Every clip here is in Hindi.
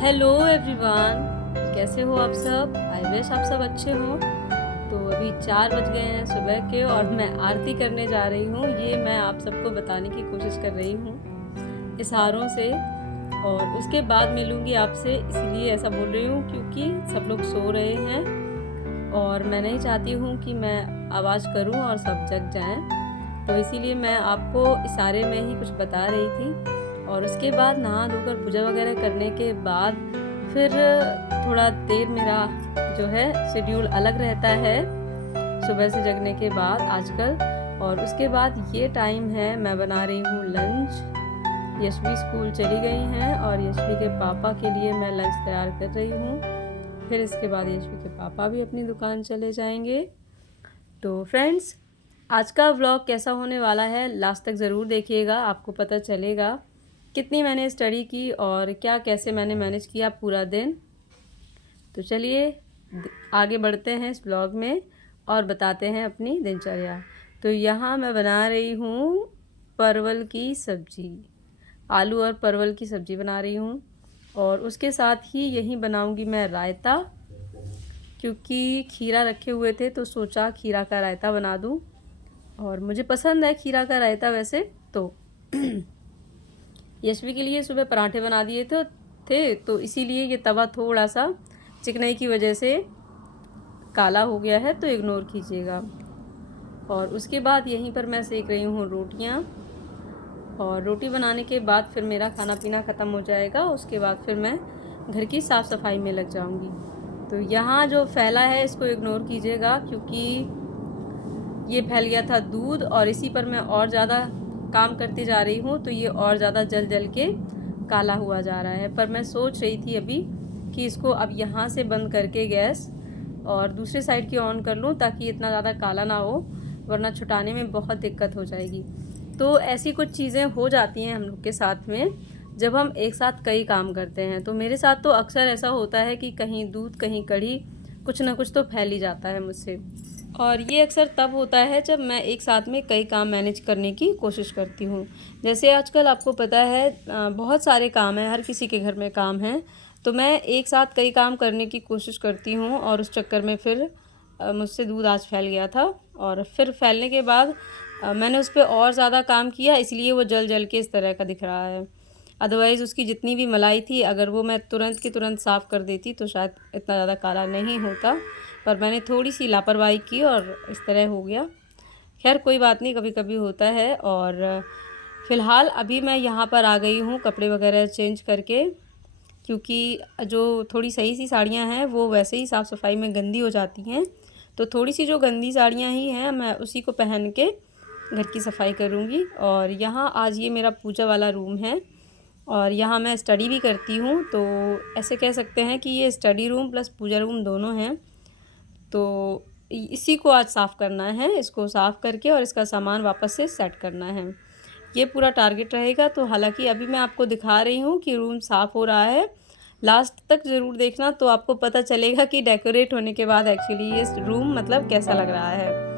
हेलो एवरीवन, कैसे हो आप सब। आई विश आप सब अच्छे हों। तो अभी 4 बज गए हैं सुबह के और मैं आरती करने जा रही हूँ। ये मैं आप सबको बताने की कोशिश कर रही हूँ इशारों से, और उसके बाद मिलूँगी आपसे। इसलिए ऐसा बोल रही हूँ क्योंकि सब लोग सो रहे हैं और मैं नहीं चाहती हूँ कि मैं आवाज़ करूँ और सब जग जाएं। तो इसीलिए मैं आपको इशारे में ही कुछ बता रही थी। और उसके बाद नहा धोकर पूजा वगैरह करने के बाद फिर थोड़ा देर मेरा जो है शेड्यूल अलग रहता है सुबह से जगने के बाद आजकल। और उसके बाद ये टाइम है, मैं बना रही हूँ लंच। यशवी स्कूल चली गई हैं और यशवी के पापा के लिए मैं लंच तैयार कर रही हूँ। फिर इसके बाद यशवी के पापा भी अपनी दुकान चले जाएंगे। तो फ्रेंड्स, आज का व्लॉग कैसा होने वाला है लास्ट तक ज़रूर देखिएगा, आपको पता चलेगा कितनी मैंने स्टडी की और क्या कैसे मैंने मैनेज किया पूरा दिन। तो चलिए आगे बढ़ते हैं इस व्लॉग में और बताते हैं अपनी दिनचर्या। तो यहाँ मैं बना रही हूँ परवल की सब्ज़ी, आलू और परवल की सब्ज़ी बना रही हूँ। और उसके साथ ही यही बनाऊँगी मैं रायता, क्योंकि खीरा रखे हुए थे तो सोचा खीरा का रायता बना दूँ। और मुझे पसंद है खीरा का रायता वैसे तो। यशवी के लिए सुबह पराठे बना दिए थे तो इसीलिए ये तवा थोड़ा सा चिकनाई की वजह से काला हो गया है, तो इग्नोर कीजिएगा। और उसके बाद यहीं पर मैं सेक रही हूँ रोटियाँ। और रोटी बनाने के बाद फिर मेरा खाना पीना ख़त्म हो जाएगा। उसके बाद फिर मैं घर की साफ़ सफाई में लग जाऊँगी। तो यहाँ जो फैला है इसको इग्नोर कीजिएगा, क्योंकि ये फैल गया था दूध और इसी पर मैं और ज़्यादा काम करती जा रही हूँ, तो ये और ज़्यादा जल जल के काला हुआ जा रहा है। पर मैं सोच रही थी अभी कि इसको अब यहाँ से बंद करके गैस और दूसरे साइड की ऑन कर लूँ, ताकि इतना ज़्यादा काला ना हो, वरना छुटाने में बहुत दिक्कत हो जाएगी। तो ऐसी कुछ चीज़ें हो जाती हैं हम लोग के साथ में जब हम एक साथ कई काम करते हैं। तो मेरे साथ तो अक्सर ऐसा होता है कि कहीं दूध कहीं कढ़ी, कुछ ना कुछ तो फैल ही जाता है मुझसे। और ये अक्सर तब होता है जब मैं एक साथ में कई काम मैनेज करने की कोशिश करती हूँ। जैसे आजकल आपको पता है बहुत सारे काम हैं, हर किसी के घर में काम हैं, तो मैं एक साथ कई काम करने की कोशिश करती हूँ और उस चक्कर में फिर मुझसे दूध आज फैल गया था। और फिर फैलने के बाद मैंने उस पर और ज़्यादा काम किया, इसलिए वो जल जल के इस तरह का दिख रहा है। अदरवाइज़ उसकी जितनी भी मलाई थी, अगर वो मैं तुरंत की तुरंत साफ़ कर देती तो शायद इतना ज़्यादा काला नहीं होता। पर मैंने थोड़ी सी लापरवाही की और इस तरह हो गया। खैर कोई बात नहीं, कभी कभी होता है। और फ़िलहाल अभी मैं यहाँ पर आ गई हूँ कपड़े वगैरह चेंज करके, क्योंकि जो थोड़ी सही सी साड़ियाँ हैं वो वैसे ही साफ़ सफाई में गंदी हो जाती हैं। तो थोड़ी सी जो गंदी साड़ियाँ ही हैं मैं उसी को पहन के घर की सफाई करूँगी। और यहाँ आज ये मेरा पूजा वाला रूम है और यहाँ मैं स्टडी भी करती हूँ, तो ऐसे कह सकते हैं कि ये स्टडी रूम प्लस पूजा रूम दोनों हैं। तो इसी को आज साफ़ करना है, इसको साफ़ करके और इसका सामान वापस से सेट करना है, ये पूरा टारगेट रहेगा। तो हालांकि अभी मैं आपको दिखा रही हूँ कि रूम साफ़ हो रहा है, लास्ट तक ज़रूर देखना तो आपको पता चलेगा कि डेकोरेट होने के बाद एक्चुअली ये रूम मतलब कैसा लग रहा है।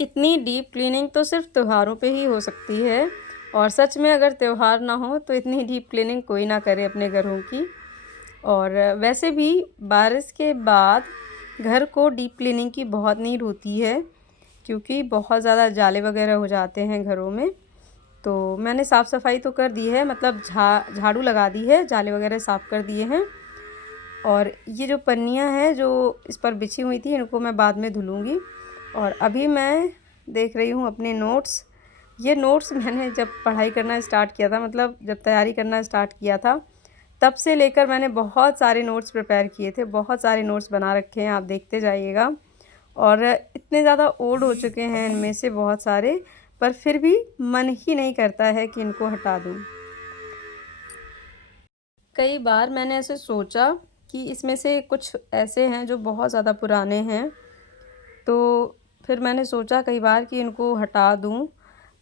इतनी डीप क्लीनिंग तो सिर्फ त्योहारों पे ही हो सकती है, और सच में अगर त्यौहार ना हो तो इतनी डीप क्लीनिंग कोई ना करे अपने घरों की। और वैसे भी बारिश के बाद घर को डीप क्लीनिंग की बहुत नीड होती है, क्योंकि बहुत ज़्यादा जाले वगैरह हो जाते हैं घरों में। तो मैंने साफ़ सफाई तो कर दी है, मतलब झाड़ू लगा दी है, जाले वगैरह साफ़ कर दिए हैं। और ये जो पन्नियाँ हैं जो इस पर बिछी हुई थी, इनको मैं बाद में धुलूँगी। और अभी मैं देख रही हूँ अपने नोट्स। ये नोट्स मैंने जब पढ़ाई करना स्टार्ट किया था, मतलब जब तैयारी करना स्टार्ट किया था, तब से लेकर मैंने बहुत सारे नोट्स प्रिपेयर किए थे, बहुत सारे नोट्स बना रखे हैं, आप देखते जाइएगा। और इतने ज़्यादा ओल्ड हो चुके हैं इनमें से बहुत सारे, पर फिर भी मन ही नहीं करता है कि इनको हटा दूँ। कई बार मैंने ऐसे सोचा कि इसमें से कुछ ऐसे हैं जो बहुत ज़्यादा पुराने हैं, तो फिर मैंने सोचा कई बार कि इनको हटा दूँ,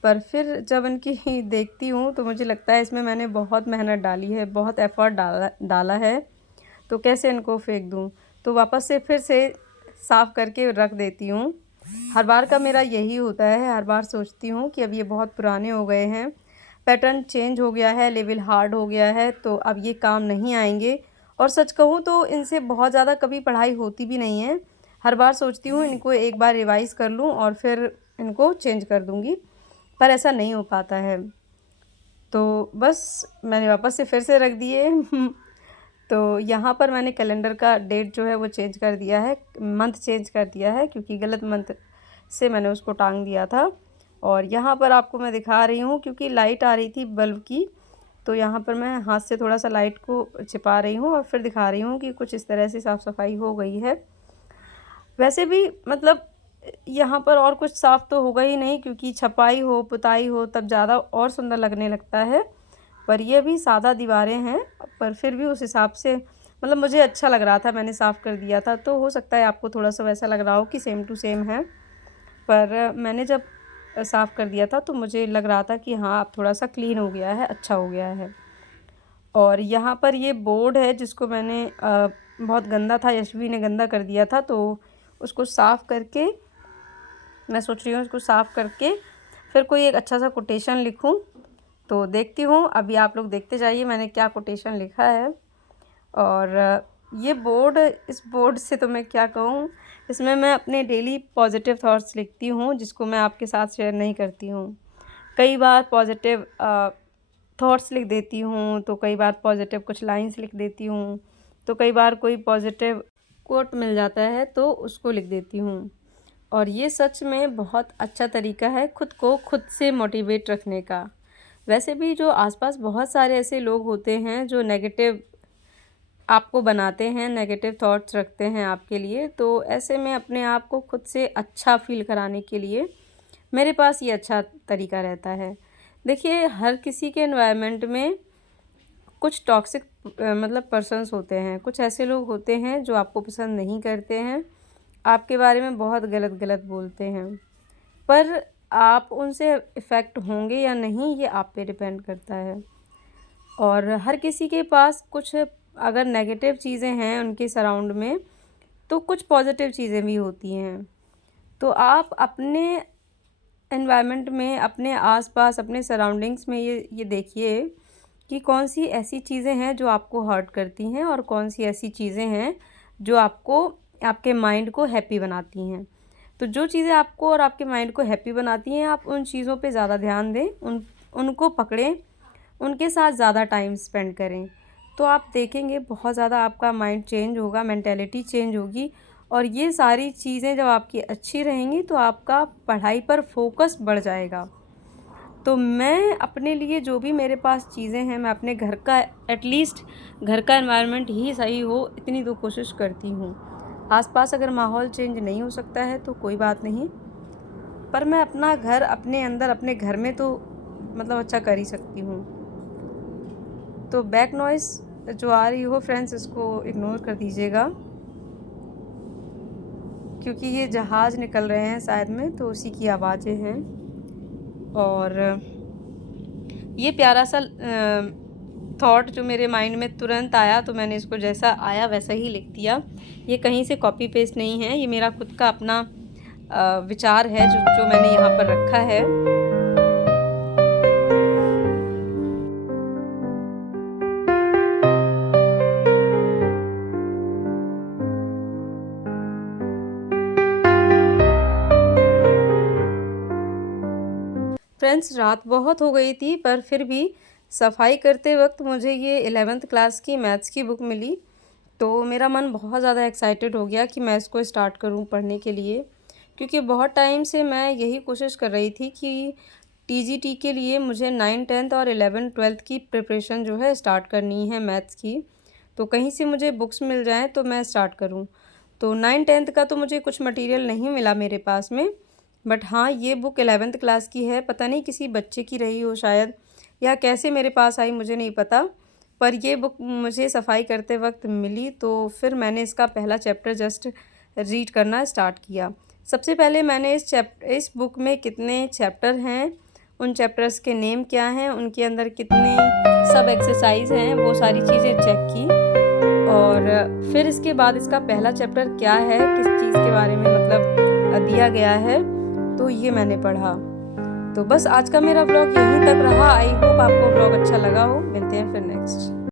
पर फिर जब इनकी देखती हूँ तो मुझे लगता है इसमें मैंने बहुत मेहनत डाली है, बहुत एफ़र्ट डाला है, तो कैसे इनको फेंक दूँ? तो वापस से फिर से साफ़ करके रख देती हूँ। हर बार का मेरा यही होता है, हर बार सोचती हूँ कि अब ये बहुत पुराने हो गए हैं, पैटर्न चेंज हो गया है, लेवल हार्ड हो गया है, तो अब ये काम नहीं आएँगे। और सच कहूँ तो इनसे बहुत ज़्यादा कभी पढ़ाई होती भी नहीं है। हर बार सोचती हूँ इनको एक बार रिवाइज़ कर लूँ और फिर इनको चेंज कर दूँगी, पर ऐसा नहीं हो पाता है। तो बस मैंने वापस से फिर से रख दिए। तो यहाँ पर मैंने कैलेंडर का डेट जो है वो चेंज कर दिया है, मंथ चेंज कर दिया है, क्योंकि गलत मंथ से मैंने उसको टांग दिया था। और यहाँ पर आपको मैं दिखा रही हूँ, क्योंकि लाइट आ रही थी बल्ब की, तो यहाँ पर मैं हाथ से थोड़ा सा लाइट को छिपा रही हूँ और फिर दिखा रही हूँ कि कुछ इस तरह से साफ़ सफाई हो गई है। वैसे भी मतलब यहाँ पर और कुछ साफ़ तो होगा ही नहीं, क्योंकि छपाई हो, पुताई हो, तब ज़्यादा और सुंदर लगने लगता है। पर ये भी सादा दीवारें हैं, पर फिर भी उस हिसाब से मतलब मुझे अच्छा लग रहा था, मैंने साफ़ कर दिया था। तो हो सकता है आपको थोड़ा-सा वैसा लग रहा हो कि सेम टू सेम है। पर मैंने जब साफ़ कर दिया था तो मुझे लग रहा था कि हाँ, अब थोड़ा-सा क्लीन हो गया है, अच्छा हो गया है। और यहाँ पर ये बोर्ड है जिसको मैंने बहुत गंदा था, यशवी ने गंदा कर दिया था, तो उसको साफ़ करके मैं सोच रही हूँ इसको साफ़ करके फिर कोई एक अच्छा सा कोटेशन लिखूँ। तो देखती हूँ, अभी आप लोग देखते जाइए मैंने क्या कोटेशन लिखा है। और ये बोर्ड, इस बोर्ड से तो मैं क्या कहूँ, इसमें मैं अपने डेली पॉजिटिव थॉट्स लिखती हूँ, जिसको मैं आपके साथ शेयर नहीं करती हूँ। कई बार पॉजिटिव थॉट्स लिख देती हूँ, तो कई बार पॉजिटिव कुछ लाइंस लिख देती हूँ, तो कई बार कोई पॉजिटिव कोट मिल जाता है तो उसको लिख देती हूँ। और ये सच में बहुत अच्छा तरीका है खुद को खुद से मोटिवेट रखने का। वैसे भी जो आसपास बहुत सारे ऐसे लोग होते हैं जो नेगेटिव आपको बनाते हैं, नेगेटिव थॉट्स रखते हैं आपके लिए, तो ऐसे में अपने आप को खुद से अच्छा फ़ील कराने के लिए मेरे पास ये अच्छा तरीका रहता है। देखिए, हर किसी के एनवायरनमेंट में कुछ टॉक्सिक मतलब पर्सन्स होते हैं, कुछ ऐसे लोग होते हैं जो आपको पसंद नहीं करते हैं, आपके बारे में बहुत गलत-गलत बोलते हैं। पर आप उनसे इफ़ेक्ट होंगे या नहीं, ये आप पे डिपेंड करता है। और हर किसी के पास कुछ अगर नेगेटिव चीज़ें हैं उनके सराउंड में, तो कुछ पॉज़िटिव चीज़ें भी होती हैं। तो आप अपने एनवायरनमेंट में, अपने आस-पास, अपने सराउंडिंग्स में ये देखिए कि कौन-सी ऐसी चीज़ें हैं जो आपको हर्ट करती हैं और कौन-सी ऐसी चीज़ें हैं जो आपको, आपके माइंड को हैप्पी बनाती हैं। तो जो चीज़ें आपको और आपके माइंड को हैप्पी बनाती हैं, आप उन चीज़ों पे ज़्यादा ध्यान दें, उनको पकड़ें, उनके साथ ज़्यादा टाइम स्पेंड करें। तो आप देखेंगे बहुत ज़्यादा आपका माइंड चेंज होगा, मेंटालिटी चेंज होगी। और ये सारी चीज़ें जब आपकी अच्छी रहेंगी तो आपका पढ़ाई पर फोकस बढ़ जाएगा। तो मैं अपने लिए जो भी मेरे पास चीज़ें हैं, मैं अपने घर का एटलीस्ट घर का एनवायरनमेंट ही सही हो, इतनी तो कोशिश करती हूँ। आसपास अगर माहौल चेंज नहीं हो सकता है तो कोई बात नहीं, पर मैं अपना घर, अपने अंदर, अपने घर में तो मतलब अच्छा कर ही सकती हूँ। तो बैक नॉइज़ जो आ रही हो फ्रेंड्स, इसको इग्नोर कर दीजिएगा, क्योंकि ये जहाज़ निकल रहे हैं शायद में, तो उसी की आवाज़ें हैं। और ये प्यारा सा थॉट जो मेरे माइंड में तुरंत आया, तो मैंने इसको जैसा आया वैसा ही लिख दिया। ये कहीं से कॉपी पेस्ट नहीं है, ये मेरा खुद का अपना विचार है जो मैंने यहाँ पर रखा है। फ्रेंड्स रात बहुत हो गई थी, पर फिर भी सफाई करते वक्त मुझे ये 11th क्लास की मैथ्स की बुक मिली। तो मेरा मन बहुत ज़्यादा एक्साइटेड हो गया कि मैं इसको स्टार्ट करूं पढ़ने के लिए, क्योंकि बहुत टाइम से मैं यही कोशिश कर रही थी कि टीजीटी के लिए मुझे 9 10th और 11 12th की प्रिपरेशन जो है स्टार्ट करनी है मैथ्स की। तो कहीं से मुझे बुक्स मिल जाएं तो मैं स्टार्ट करूं। तो 9 10th का तो मुझे कुछ मटेरियल नहीं मिला मेरे पास में, बट हाँ ये बुक 11th क्लास की है। पता नहीं किसी बच्चे की रही हो शायद, या कैसे मेरे पास आई मुझे नहीं पता, पर ये बुक मुझे सफाई करते वक्त मिली। तो फिर मैंने इसका पहला चैप्टर जस्ट रीड करना स्टार्ट किया। सबसे पहले मैंने इस बुक में कितने चैप्टर हैं, उन चैप्टर्स के नेम क्या हैं, उनके अंदर कितने सब एक्सरसाइज हैं, वो सारी चीज़ें चेक की। और फिर इसके बाद इसका पहला चैप्टर क्या है, किस चीज़ के बारे में मतलब दिया गया है, तो ये मैंने पढ़ा। तो बस आज का मेरा व्लॉग यहीं तक रहा। आई होप आपको व्लॉग अच्छा लगा हो। मिलते हैं